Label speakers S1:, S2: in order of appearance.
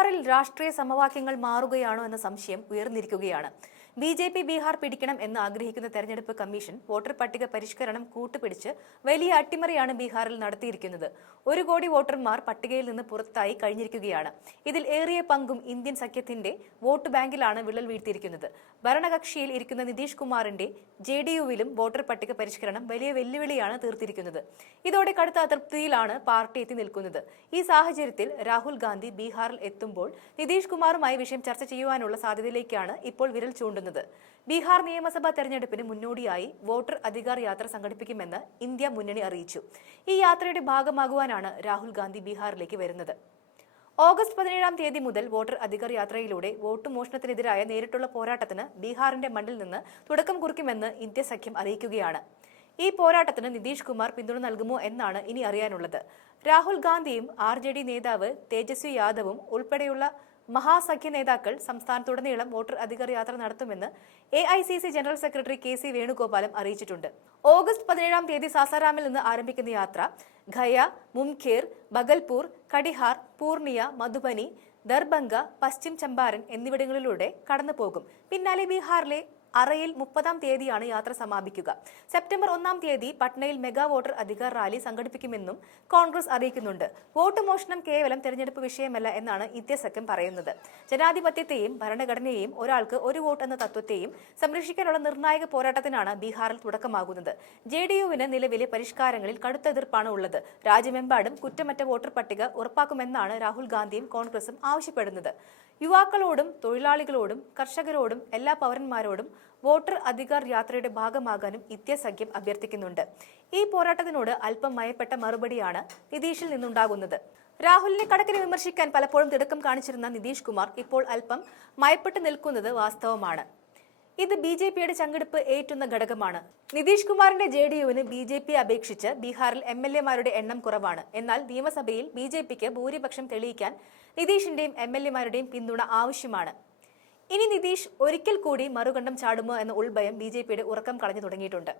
S1: ബീഹാറിൽ രാഷ്ട്രീയ സമവാക്യങ്ങൾ മാറുകയാണോ എന്ന സംശയം ഉയർന്നിരിക്കുകയാണ്. ബി ജെ പി ബീഹാർ പിടിക്കണം എന്ന് ആഗ്രഹിക്കുന്ന തെരഞ്ഞെടുപ്പ് കമ്മീഷൻ വോട്ടർ പട്ടിക പരിഷ്കരണം കൂട്ടുപിടിച്ച് വലിയ അട്ടിമറിയാണ് ബീഹാറിൽ നടത്തിയിരിക്കുന്നത്. ഒരു കോടി വോട്ടർമാർ പട്ടികയിൽ നിന്ന് പുറത്തായി കഴിഞ്ഞിരിക്കുകയാണ്. ഇതിൽ ഏറിയ പങ്കും ഇന്ത്യൻ സഖ്യത്തിന്റെ വോട്ട് ബാങ്കിലാണ് വിള്ളൽ വീഴ്ത്തിയിരിക്കുന്നത്. ഭരണകക്ഷിയിൽ ഇരിക്കുന്ന നിതീഷ് കുമാറിന്റെ ജെ ഡി യുവിലും വോട്ടർ പട്ടിക പരിഷ്കരണം വലിയ വെല്ലുവിളിയാണ് തീർത്തിരിക്കുന്നത്. ഇതോടെ കടുത്ത അതൃപ്തിയിലാണ് പാർട്ടി എത്തി നിൽക്കുന്നത്. ഈ സാഹചര്യത്തിൽ രാഹുൽ ഗാന്ധി ബീഹാറിൽ എത്തുമ്പോൾ നിതീഷ് കുമാറുമായി വിഷയം ചർച്ച ചെയ്യുവാനുള്ള സാധ്യതയിലേക്കാണ് ഇപ്പോൾ വിരൽ ചൂണ്ടുന്നത്. ബീഹാർ നിയമസഭാ തെരഞ്ഞെടുപ്പിന് മുന്നോടിയായി വോട്ടർ അധികാർ യാത്ര സംഘടിപ്പിക്കുമെന്ന് ഇന്ത്യ മുന്നണി അറിയിച്ചു. ഈ യാത്രയുടെ ഭാഗമാകുവാനാണ് രാഹുൽ ഗാന്ധി ബീഹാറിലേക്ക് വരുന്നത്. ഓഗസ്റ്റ് പതിനേഴാം തീയതി മുതൽ വോട്ടർ അധികാർ യാത്രയിലൂടെ വോട്ട് മോഷണത്തിനെതിരായ നേരിട്ടുള്ള പോരാട്ടത്തിന് ബീഹാറിന്റെ മണ്ണിൽ നിന്ന് തുടക്കം കുറിക്കുമെന്ന് ഇന്ത്യ സഖ്യം അറിയിക്കുകയാണ്. ഈ പോരാട്ടത്തിന് നിതീഷ് കുമാർ പിന്തുണ നൽകുമോ എന്നാണ് ഇനി അറിയാനുള്ളത്. രാഹുൽ ഗാന്ധിയും ആർ നേതാവ് തേജസ്വി യാദവും ഉൾപ്പെടെയുള്ള മഹാസഖ്യ നേതാക്കൾ സംസ്ഥാനത്തുടനീളം വോട്ടർ അധികാര യാത്ര നടത്തുമെന്ന് A I C C general secretary K C വേണുഗോപാലും അറിയിച്ചിട്ടുണ്ട്. ഓഗസ്റ്റ് പതിനേഴാം തീയതി സാസാറാമിൽ നിന്ന് ആരംഭിക്കുന്ന യാത്ര ഖയ മുംഖേർ ബഗൽപൂർ കടിഹാർ പൂർണിയ മധുബനി ദർഭംഗ പശ്ചിം ചമ്പാരൻ എന്നിവിടങ്ങളിലൂടെ കടന്നുപോകും. പിന്നാലെ ബീഹാറിലെ അറയിൽ മുപ്പതാം തീയതിയാണ് യാത്ര സമാപിക്കുക. സെപ്റ്റംബർ ഒന്നാം തീയതി പട്നയിൽ മെഗാ വോട്ടർ അധികാർ റാലി സംഘടിപ്പിക്കുമെന്നും കോൺഗ്രസ് അറിയിക്കുന്നുണ്ട്. വോട്ട് മോഷണം കേവലം തെരഞ്ഞെടുപ്പ് വിഷയമല്ല എന്നാണ് ഇന്ത്യ സഖ്യം പറയുന്നത്. ജനാധിപത്യത്തെയും ഭരണഘടനയെയും ഒരാൾക്ക് ഒരു വോട്ട് എന്ന തത്വത്തെയും സംരക്ഷിക്കാനുള്ള നിർണായക പോരാട്ടത്തിനാണ് ബീഹാറിൽ തുടക്കമാകുന്നത്. ജെ ഡി യുവിന് നിലവിലെ പരിഷ്കാരങ്ങളിൽ കടുത്ത എതിർപ്പാണ് ഉള്ളത്. രാജ്യമെമ്പാടും കുറ്റമറ്റ വോട്ടർ പട്ടിക ഉറപ്പാക്കുമെന്നാണ് രാഹുൽ ഗാന്ധിയും കോൺഗ്രസും ആവശ്യപ്പെടുന്നത്. യുവാക്കളോടും തൊഴിലാളികളോടും കർഷകരോടും എല്ലാ പൗരന്മാരോടും വോട്ടർ അധികാർ യാത്രയുടെ ഭാഗമാകാനും നിത്യസഖ്യം അഭ്യർത്ഥിക്കുന്നുണ്ട്. ഈ പോരാട്ടത്തിനോട് അല്പം മയപ്പെട്ട മറുപടിയാണ് നിതീഷിൽ നിന്നുണ്ടാകുന്നത്. രാഹുലിനെ കടക്കിന് വിമർശിക്കാൻ പലപ്പോഴും തിടുക്കം കാണിച്ചിരുന്ന നിതീഷ് കുമാർ ഇപ്പോൾ അല്പം മയപ്പെട്ടു നിൽക്കുന്നത് വാസ്തവമാണ്. ഇത് ബി ജെ പിയുടെ ചങ്കെടുപ്പ് ഏറ്റുന്ന ഘടകമാണ്. നിതീഷ് കുമാറിന്റെ ജെ ഡി യുവിന് ബി ജെ പി അപേക്ഷിച്ച് ബീഹാറിൽ എം എൽ എമാരുടെ എണ്ണം കുറവാണ്. എന്നാൽ നിയമസഭയിൽ ബി ജെ പിക്ക് ഭൂരിപക്ഷം തെളിയിക്കാൻ നിതീഷിന്റെയും എം എൽ എമാരുടെയും പിന്തുണ ആവശ്യമാണ്. ഇനി നിതീഷ് ഒരിക്കൽ കൂടി മറുകണ്ഠം ചാടുമോ എന്ന ഉൾഭയം ബി ജെ പിയുടെ ഉറക്കം കളഞ്ഞു തുടങ്ങിയിട്ടുണ്ട്.